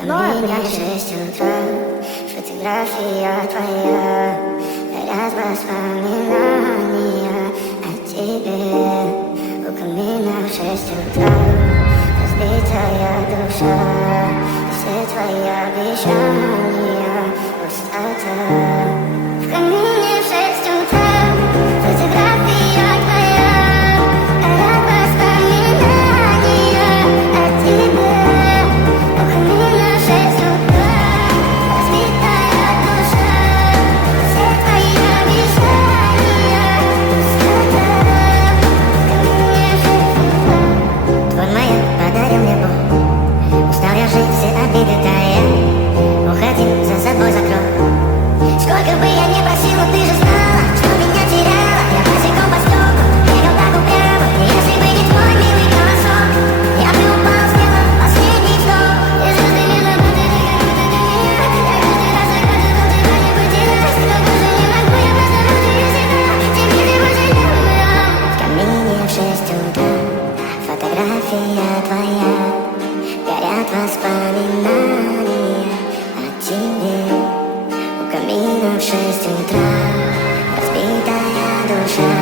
камине в 6 утра, фотография твоя, горят воспоминания о тебе. У камина в 6 утра, разбитая душа, все твои обещания, пустота. В камине в 6 утра, фотография твоя, горят воспоминания о тебе. У камина в 6 утра, разбитая душа, все твои обещания, пустота. В камине в 6 утра. Твой маяк подарил мне боль, устал я жить, все обиды тая. Уходи, за собой закрой. Сколько бы я ни просила, ты же знала, что меня теряла. Я босиком по стеклу, бегал так упрямо. Если бы не твой милый голосок, я бы упал, сделал последний вдох. И звезды не забыты, не забыты для меня. Я каждый раз загадывал, тебя не потерять. Но тоже не могу, я просто жду тебя всегда. Теперь ты больше не моя. В камине в 6 утра, фотография твоя, горят воспоминания о тебе. У камина в 6 утра, разбитая душа,